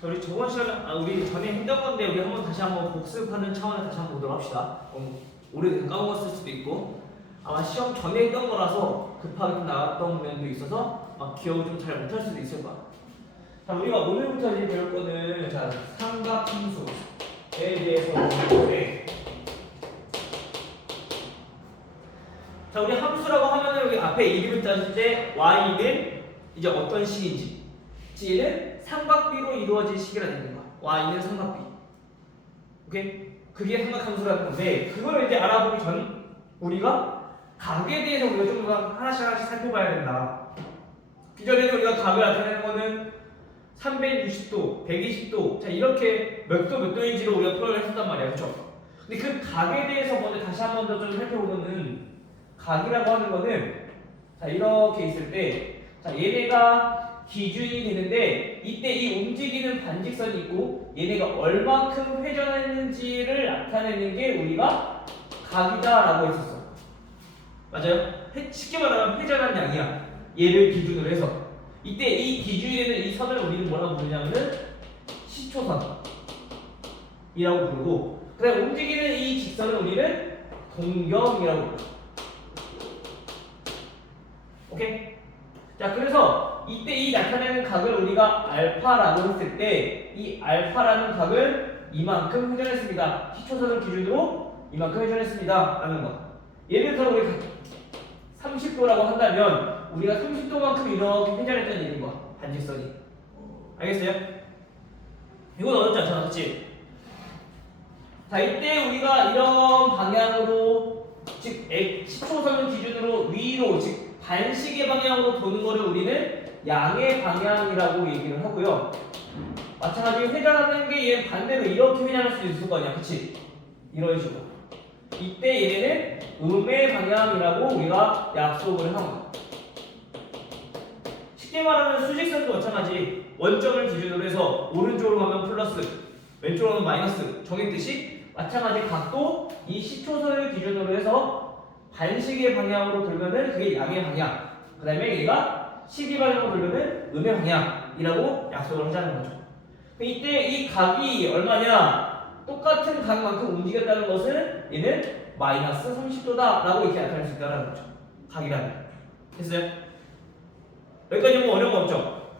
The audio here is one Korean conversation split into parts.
자, 우리 저번 시간에 우리 전에 했던 건데 우리 다시 한번 복습하는 차원에서 다시 한번 보도록 합시다. 오래돼서 까먹었을 수도 있고 아마 시험 전에 했던 거라서 급하게 좀 나왔던 면도 있어서 기억을 좀 잘 못할 수도 있을 거야. 자, 우리가 오늘부터 이제 배울 거는 자 삼각함수에 대해서 배울 건데, 자 우리 함수라고 하면은 여기 앞에 이름을 따질 때 y는 이제 어떤 식인지, 얘는 삼각비로 이루어진 식이라 되는 거야. y는 삼각비. 오케이? 그게 삼각함수라는 건데, 그걸 이제 알아보기 전 우리가 각에 대해서 우리가 좀 더 하나씩 살펴봐야 된다. 기존에는 우리가 각을 나타내는 거는 360도, 120도, 자 이렇게 몇 도인지로 우리가 표현을 했었단 말이야, 그렇죠? 근데 그 각에 대해서 먼저 다시 한 번 더 좀 살펴보면은, 각이라고 하는 거는 자 이렇게 있을 때, 자 얘네가 기준이 되는데, 이때 이 움직이는 반직선이 있고 얘네가 얼만큼 회전했는지를 나타내는 게 우리가 각이다라고 했었어. 맞아요? 쉽게 말하면 회전한 양이야. 얘를 기준으로 해서 이때 이 기준이 되는 이 선을 우리는 뭐라고 부르냐면은 시초선이라고 부르고, 그 다음에 움직이는 이 직선을 우리는 동경이라고 부르고. 오케이? 자, 그래서 이때 이 나타내는 각을 우리가 알파라고 했을 때, 이 알파라는 각을 이만큼 회전했습니다. 시초선을 기준으로 이만큼 회전했습니다 라는 거. 예를 들어 우리 30도라고 한다면 우리가 30도만큼 이렇게 회전했다는 얘기인 거야, 반직선이. 알겠어요? 이건 어렵지 않잖아, 그치? 자, 이때 우리가 이런 방향으로, 즉 시초선을 기준으로 위로, 즉 반시계 방향으로 도는 거를 우리는 양의 방향이라고 얘기를 하고요. 마찬가지로 회전하는 게 얘 반대로 이렇게 회전할 수 있을 거 아니야, 그치? 이런 식으로. 이때 얘네는 음의 방향이라고 우리가 약속을 한 거야. 쉽게 말하면 수직선도 마찬가지, 원점을 기준으로 해서 오른쪽으로 가면 플러스, 왼쪽으로 가면 마이너스 정했듯이, 마찬가지 각도 이 시초선을 기준으로 해서 반시계 방향으로 돌면은 그게 양의 방향, 그 다음에 얘가 시계 방향으로 돌면은 음의 방향이라고 약속을 하자는 거죠. 이때 이 각이 얼마냐? 똑같은 각만큼 움직였다는 것은 얘는 마이너스 30도다 라고 이렇게 나타낼 수 있다는 거죠, 각이라면. 됐어요? 여기까지 뭐 어려운 거 없죠?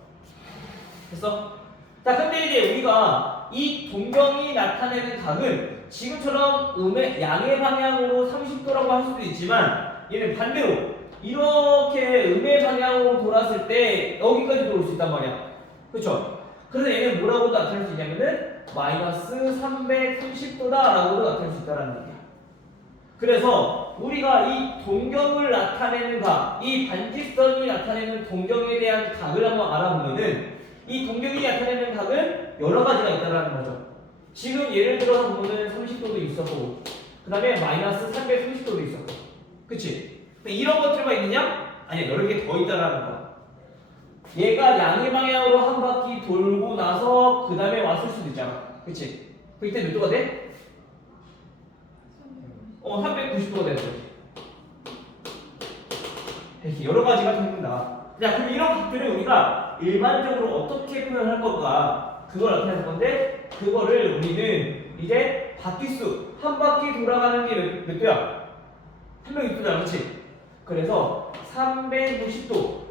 됐어? 자, 근데 이제 우리가 이 동경이 나타내는 각은 지금처럼 양의 방향으로 30도라고 할 수도 있지만, 얘는 반대로 이렇게 음의 방향으로 돌았을 때 여기까지도 올 수 있단 말이야, 그쵸? 그래서 얘는 뭐라고 나타낼 수 있냐면은 마이너스 330도다 라고도 나타낼 수 있다는 얘기야. 그래서 우리가 이 동경을 나타내는 각, 이 반직선이 나타내는 동경에 대한 각을 한번 알아보면은, 이 동경이 나타내는 각은 여러 가지가 있다는 거죠. 지금 예를 들어서 보면은 30도도 있었고, 그 다음에 마이너스 330도도 있었고, 그치? 근데 이런 것들만 있느냐? 아니, 여러 개 더 있다라는 거야. 얘가 양의 방향으로 한 바퀴 돌고 나서 그 다음에 왔을 수도 있잖아, 그치? 그 이때 몇 도가 돼? 390도가 되는 거지. 이렇게 여러 가지가 생긴다. 자, 그럼 이런 각들을 우리가 일반적으로 어떻게 표현할 건가, 그걸 나타낼 건데, 그거를 우리는 이제 바퀴수, 한 바퀴 돌아가는 게 몇 도야? 360도잖아, 그치? 그래서 360도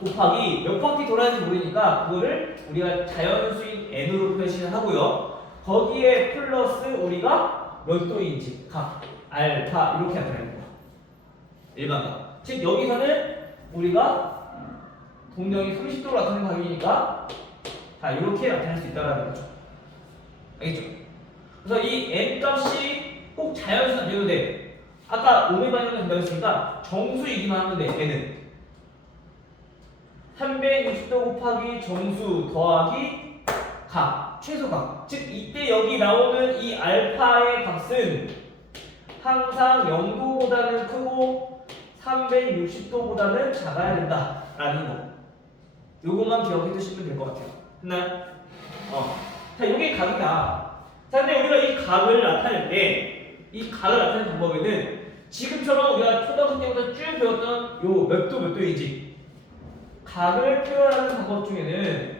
곱하기 몇 바퀴 돌아가는지 모르니까 그거를 우리가 자연수인 n으로 표시를 하고요. 거기에 플러스 우리가 몇 도인지 각, 알파 이렇게 나타내는 거야, 일반각. 즉 여기서는 우리가 동경이 30도로 나타내는 각이니까 자 이렇게 나타낼 수 있다는 거죠. 알겠죠? 그래서 이 n 값이 꼭 자연수 안 돼도 돼. 아까 오메 방향을 된다고 했으니까 정수이기만 하면 돼. n은 360도 곱하기 정수 더하기 각, 최소각. 즉 이때 여기 나오는 이 알파의 값은 항상 0도보다는 크고 360도보다는 작아야 된다라는 거. 요것만 기억해 두시면 될 것 같아요. 했나요? 자, 이게 각이다. 자, 근데 우리가 이 각을 나타낼 때, 이 각을 나타내는 방법에는 지금처럼 우리가 초등학교 때부터 쭉 배웠던 요 몇 도인지 각을 표현하는 방법 중에는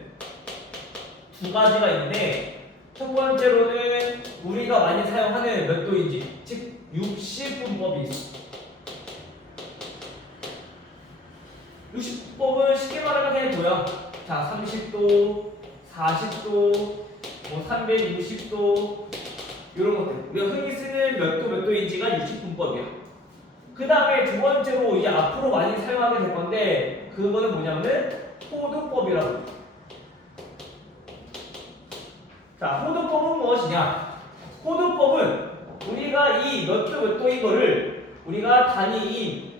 두 가지가 있는데 첫 번째로는 우리가 많이 사용하는 몇 도인지, 즉 60분법이 있어. 60분법은 쉽게 말하면 그냥 뭐야? 자, 30도, 40도, 뭐 360도 이런 것들. 우리가 흔히 쓰는 몇 도인지가 60분법이야. 그 다음에 두 번째로 이제 앞으로 많이 사용하게 될 건데 그거는 뭐냐면은 호도법이라고. 자, 호도법은 무엇이냐? 호도법은 우리가 이 몇 도인 거를 우리가 단위인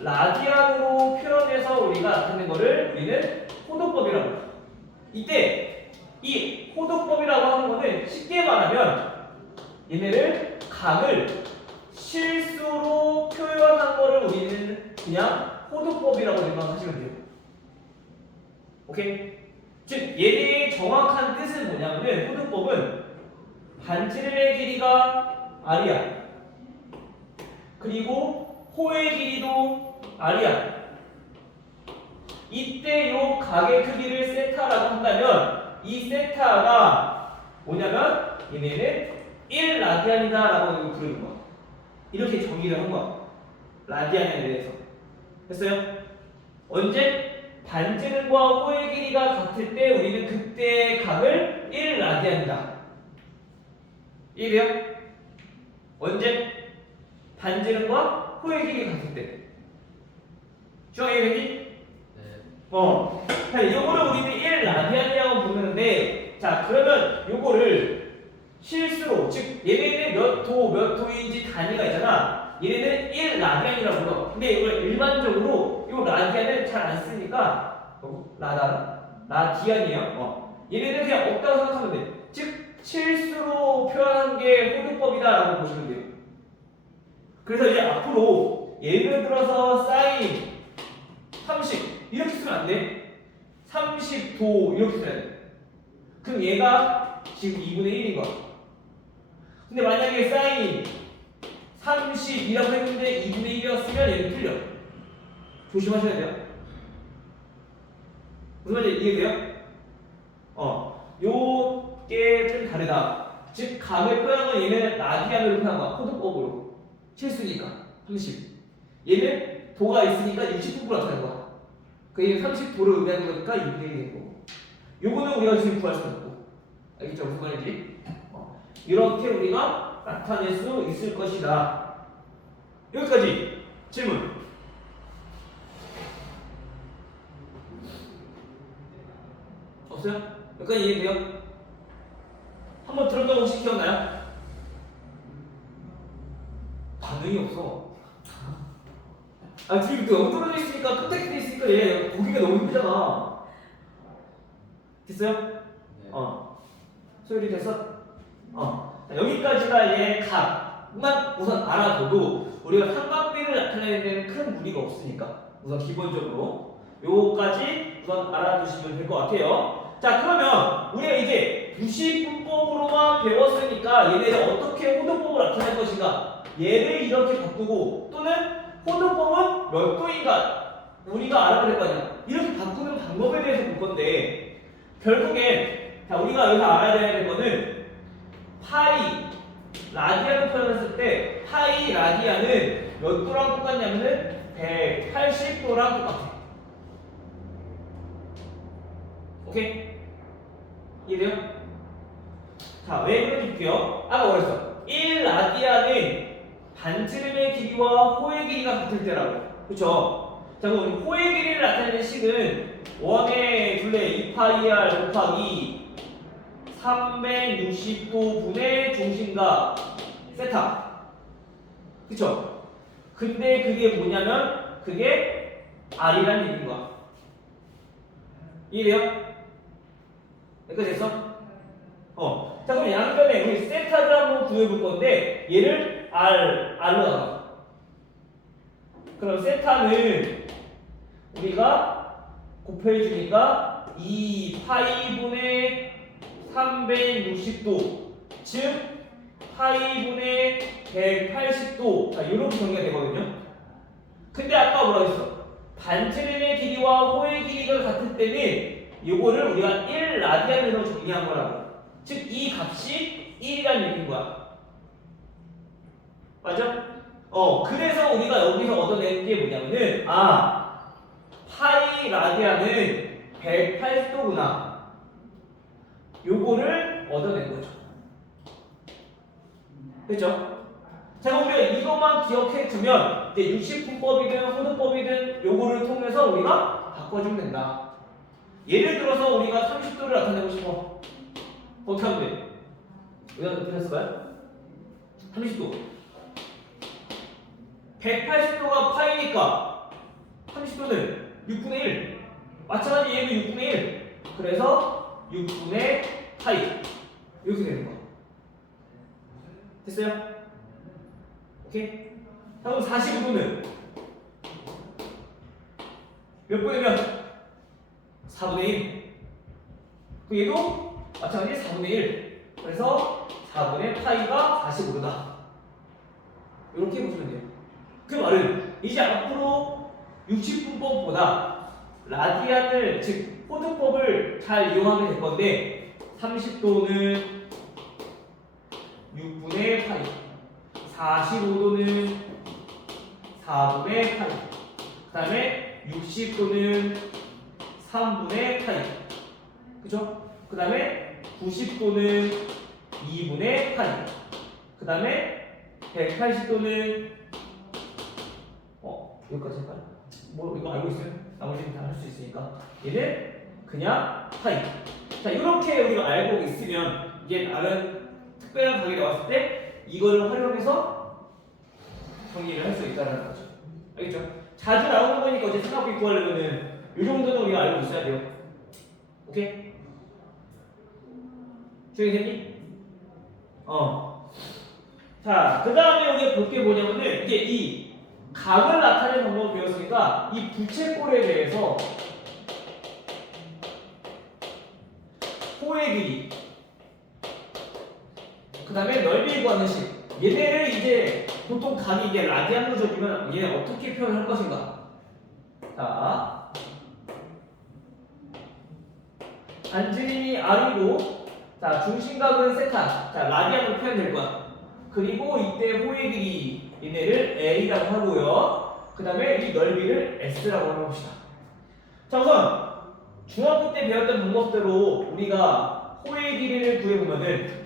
라디안으로 표현해서 우리가 나타낸 거를 우리는 호도법이라고 해요. 이때 이 호도법이라고 하는 거는 쉽게 말하면 얘네를 각을 실수로 표현한 거를 우리는 그냥 호도법이라고 생각하시면 돼요. 오케이? 즉 얘네의 정확한 뜻은 뭐냐면은 호도법은 반지름의 길이가 r이야. 그리고 호의 길이도 r이야. 이때 요 각의 크기를 세타라고 한다면 이 세타가 뭐냐면 얘네는 1라디안이다 라고 부르는 거야. 이렇게 정의를 한 거야. 라디안에 대해서. 됐어요? 언제? 반지름과 호의 길이가 같을 때 우리는 그때의 각을 1라디안이다. 이해돼요? 언제? 반지름과 호의 길이가 같을 때. 주아 이해되니? 자, 이거를 우리는 1라디안이라고 부르는데, 자, 그러면 요거를 실수로, 즉, 얘네는 몇 도인지 단위가 있잖아. 얘네는 1라디안이라고 불러. 근데 이걸 일반적으로, 요 라디안은 잘 안 쓰니까, 라디안이에요. 얘네는 그냥 없다고 생각하면 돼. 즉, 실수로 표현한 게 호도법이다라고 보시면 돼요. 그래서 이제 앞으로, 예를 들어서 사인 30. 이렇게 쓰면 안 돼. 30도 이렇게 써야 돼. 그럼 얘가 지금 2분의 1인 거야. 근데 만약에 사인 30이라고 했는데 2분의 1이었으면 얘는 틀려. 조심하셔야 돼요. 무슨 말인지 이해돼요? 요게 좀 다르다. 즉 각을 표현한 건 얘는 라디안으로 표현한 거야. 호도법으로. 실수니까 30. 얘는 도가 있으니까 60도로 나타낸 거야. 그게 30도를 의미하는 거니까 2분의 1이 된 거고. 요거는 우리가 지금 구할 수 없고. 알겠죠? 무슨 말인지? 이렇게 우리가 나타낼 수 있을 것이다. 여기까지 질문. 없어요? 여기까지 이해돼요? 한번 들었던 거 혹시 기억나요? 반응이 없어. 지금 너무 떨어져 있으니까 끝에 돼 있으니까 얘 보기가 너무 힘들잖아. 됐어요? 네. 소율이 됐어? 자, 여기까지가 얘 각만 우선 알아둬도 우리가 삼각비를 나타내는 데는 큰 무리가 없으니까 우선 기본적으로 요거까지 우선 알아두시면 될 것 같아요. 자, 그러면 우리가 이제 90분법으로만 배웠으니까 얘네를 어떻게 호도법을 나타낼 것인가, 얘를 이렇게 바꾸고 또는 호도법은 몇 도인가 우리가 알아야 될 거 아니야. 이렇게 바꾸는 방법에 대해서 볼 건데 결국엔 자, 우리가 여기서 알아야 될 거는 파이 라디안을 표현했을 때 파이 라디안은 몇 도랑 똑같냐면은 180도랑 똑같아. 오케이? 이해돼요? 자, 왜 그런지 볼게요. 아까 뭐랬어? 1라디안은 반지름의 길이와 호의 길이가 같을 때라고. 그쵸? 자, 그럼 호의 길이를 나타내는 식은 1의 둘레 2파이r 곱하기 360도 분의 중심각 세타. 그쵸? 근데 그게 뭐냐면 그게 r이란 얘기인 거야. 이해돼요? 여기까지 됐어? 자, 그럼 양변에 우리 세타를 한번 구해볼 건데 얘를 r로 나가. 그럼 세타는 우리가 곱해주니까 2파이분의 360도 즉 파이분의 180도. 자, 이렇게 정리가 되거든요. 근데 아까 뭐라고 했어? 반지름의 길이와 호의 길이가 같을 때는 요거를 우리가 1 라디안으로 정리한 거라고. 즉 이 값이 1이라는 얘기인 거야. 맞아? 그래서 우리가 여기서 얻어낸 게 뭐냐면은 파이 라디안은 180도구나. 요거를 얻어낸 거죠. 그죠? 자, 그럼 우리가 이것만 기억해 두면 이제 60분법이든 호도법이든 요거를 통해서 우리가 바꿔주면 된다. 예를 들어서 우리가 30도를 나타내고 싶어. 어떻게 하면 돼? 우리가 어떻게 했을까요? 30도. 180도가 파이니까 30도는 6분의 1. 마찬가지 얘도 6분의 1. 그래서 6분의 파이. 이렇게 되는 거야. 됐어요? 오케이? 자, 그럼 45도는 몇 분의 4분의 1. 그 얘도 마찬가지 4분의 1. 그래서 4분의 파이가 45도다. 이렇게 보시면 돼요. 그 말은 이제 앞으로 60분법보다 라디안을 즉 호드법을 잘 이용하게 될 건데 30도는 6분의 파이, 45도는 4분의 파이, 그 다음에 60도는 3분의 파이, 그죠? 그 다음에 90도는 2분의 파이, 그 다음에 180도는 여기까지 할까요? 뭐 이거 알고 있어요? 나머지는 다 할 수 있으니까 얘는 그냥 파이. 자, 이렇게 우리가 알고 있으면 이제 다른 특별한 가격이 나왔을 때 이거를 활용해서 정리를 할 수 있다는 거죠. 알겠죠? 자주 나오는 거니까 어제 생각비 구하려면은 이 정도는 우리가 알고 있어야 돼요. 오케이? 조용히 됐니? 자, 그 다음에 우리가 볼 게 뭐냐면은 이제 이 각을 나타내는 방법을 배웠으니까 이 부채꼴에 대해서 호의 길이, 그 다음에 넓이를 구하는 식, 얘네를 이제 보통 각이 이제 라디안으로 적으면 얘네 어떻게 표현할 것인가. 자, 반지름이 R이고, 자, 중심각은 세타, 자, 라디안으로 표현될 거야. 그리고 이때 호의 길이 얘네를 A라고 하고요. 그 다음에 이 넓이를 S라고 해봅시다. 자, 우선 중학교 때 배웠던 방법대로 우리가 호의 길이를 구해보면은,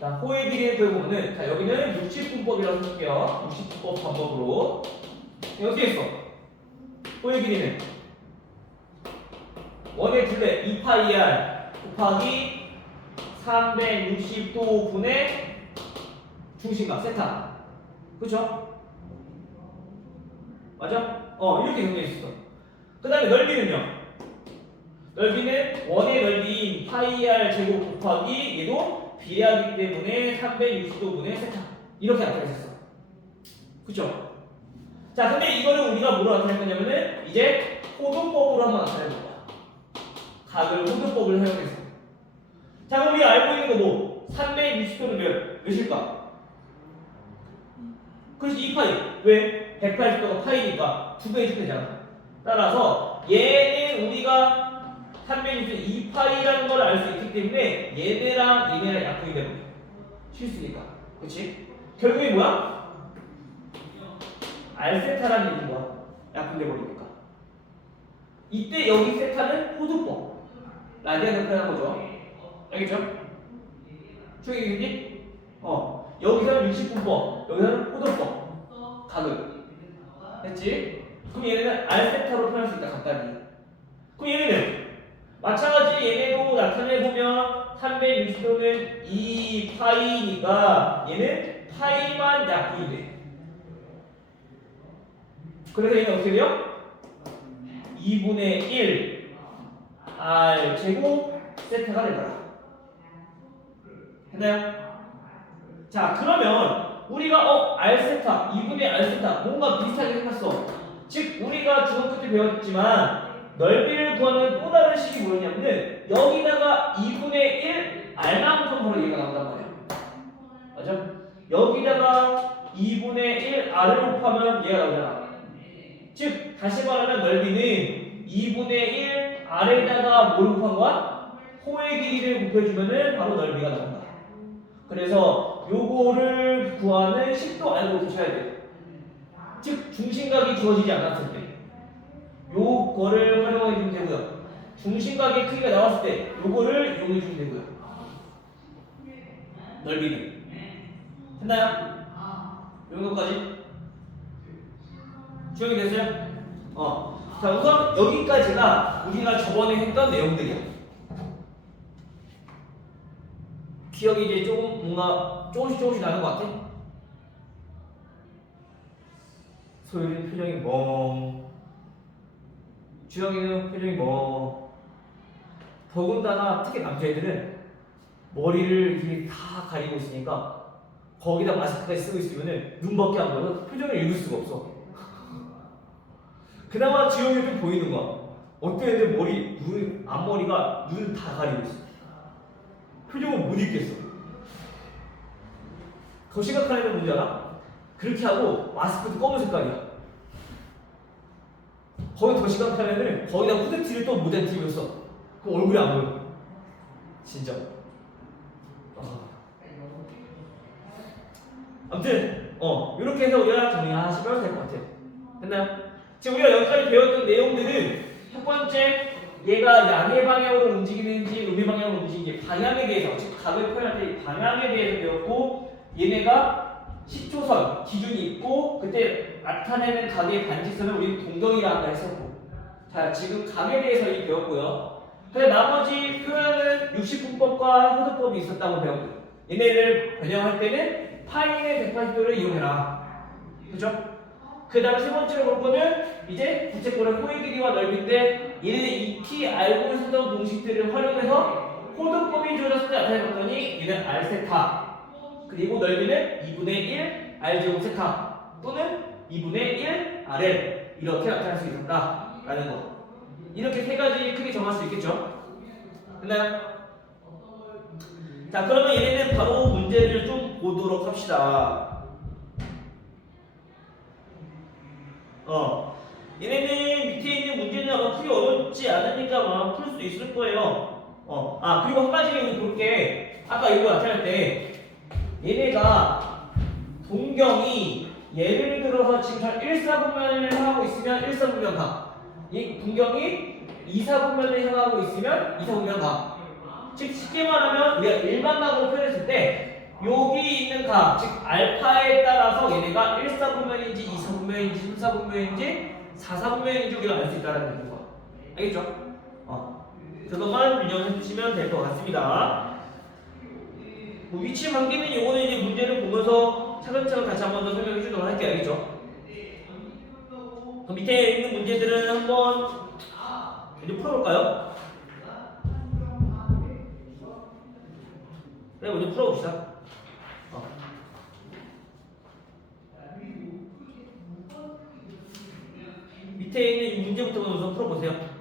자, 호의 길이를 구해보면은, 자, 여기는 60분법이라고 쓸게요. 60분법 방법으로. 어떻게 했어? 호의 길이는 원의 둘레 2파이r 곱하기 360도 분의 중심각 세타. 그쵸? 맞아? 이렇게 정리했어. 그 다음에 넓이는요? 넓이는 원의 넓이인 파이r 제곱 곱하기 얘도 비례하기 때문에 360도 분의 세타. 이렇게 나타냈었어. 그쵸? 자, 근데 이거를 우리가 뭐로 나타낼 거냐면은 이제 호도법으로 한번 나타낼 거야. 각을 호도법을 사용해서. 자, 그럼 우리가 알고 있는 거 뭐? 360도는 몇일까? 그렇지, 2파이. 왜? 180도가 파이니까 2배의 축되잖아. 따라서 얘는 우리가 360도 2파이라는 걸 알 수 있기 때문에 얘네랑 얘네랑 약분이 되는 거야. 실수니까. 그렇지? 결국에 뭐야? 알세타라는 얘기인 거야. 약분돼 버리니까. 이때 여기 세타는 호두법. 라디안을 표현한 거죠. 알겠죠? 초기겠니? 여기서는 60분법, 여기서는 호도법. 각을. 됐지? 그럼 얘네는 알세타로 표현할 수 있다, 간단히. 그럼 얘네는 마찬가지 얘네도 나타내보면 360도는 2파이니까 얘는 파이만 약분이 돼. 그래서 얘는 어떻게 돼요? 2분의 1 R 제곱 세타가 되더라. 됐나요? 자, 그러면 우리가 R세타, 2분의 R세타 뭔가 비슷하게 생겼어. 즉 우리가 중학교 때 배웠지만 넓이를 구하는 또 다른 식이 뭐였냐면은 여기다가 2분의 1 R만큼 바로 얘가 나온단 말이야. 맞아? 여기다가 2분의 1 R을 곱하면 얘가 나오잖아. 즉 다시 말하면 넓이는 2분의 1 아래에다가 뭘 곱한 거야? 호의 길이를 곱해주면은 바로 넓이가 나온다. 그래서 요거를 구하는 식도 알고 계셔야 돼요. 즉 중심각이 주어지지 않았을 때 요거를 활용해 주면 되고요. 중심각의 크기가 나왔을 때 요거를 이용해 주면 되고요. 넓이는 됐나요? 요 정도까지 주역이 됐어요? 자 우선 여기까지가 우리가 저번에 했던 내용들이야. 기억이 이제 조금 뭔가 조금씩 나는 것 같아? 소율이 표정이 멍, 주영이는 표정이 멍. 더군다나 특히 남자애들은 머리를 이렇게 다 가리고 있으니까 거기다 마스크까지 쓰고 있으면은 눈밖에 안 보여서 표정을 읽을 수가 없어. 그나마 지영이 좀 보이는 거야. 어떤 애들 머리, 눈, 앞머리가 눈을 다 가리고 있어. 표정을 못 읽겠어. 더 심각한 애는 뭔지 알아? 그렇게 하고 마스크도 검은 색깔이야. 거기 더 심각한 애는 거기다 후드티를 또 모자 띄우면서 그 얼굴이 안 보여. 진짜. 아무튼 이렇게 해서 우리가 정리하시면 될 것 같아요. 됐나요? 지금 우리가 여기까지 배웠던 내용들은 첫 번째 얘가 양의 방향으로 움직이는지 음의 방향으로 움직이는지 방향에 대해서 즉 각을 표현할 때 방향에 대해서 배웠고 얘네가 시초선 기준이 있고 그때 나타내는 각의 반지선을 우리는 동경이라고 했었고 자 지금 각에 대해서 이 배웠고요. 근데 나머지 표현은 60분법과 호드법이 있었다고 배웠고요. 얘네를 변형할 때는 파인의 180도를 이용해라. 그죠? 그 다음 세 번째로 볼 거는 이제 부채꼴의 호의 길이와 넓이인데 얘네는 익히 알고 있었던 공식들을 활용해서 호드법이 주어졌을 때 나타내봤더니 얘는 R세타 그리고 넓이는 2분의 1 R제곱 세타 또는 2분의 1 RL 이렇게 나타낼 수 있었다라는 거. 이렇게 세 가지 크게 정할 수 있겠죠? 됐나요? 자 그러면 얘네는 바로 문제를 좀 보도록 합시다. 얘네는 밑에 있는 문제는 아마 풀기 어렵지 않으니까 아마 풀 수 있을 거예요. 그리고 한 가지 우리 볼게. 아까 이거 나타낼 때 얘네가 동경이 예를 들어서 지금 전 1사분면을 향하고 있으면 1사분면 가. 이 동경이 2사분면을 향하고 있으면 2사분면 가. 즉 쉽게 말하면 우리가 일반각으로 표현했을 때 여기 있는 각, 즉 알파에 따라서 얘네가 1사분면인지 2사분면인지 3사분면인지 4사분면인지 우리가 알 수 있다는 거. 알겠죠? 그것만 유념해 주시면 될 것 같습니다. 위치 관계는 요거는 이제 문제를 보면서 차근차근 다시 한 번 더 설명해 주도록 할게요. 알겠죠? 그 밑에 있는 문제들은 한번 이제 풀어볼까요? 네, 먼저 풀어봅시다. 밑에 있는 이 문제부터 먼저 풀어보세요.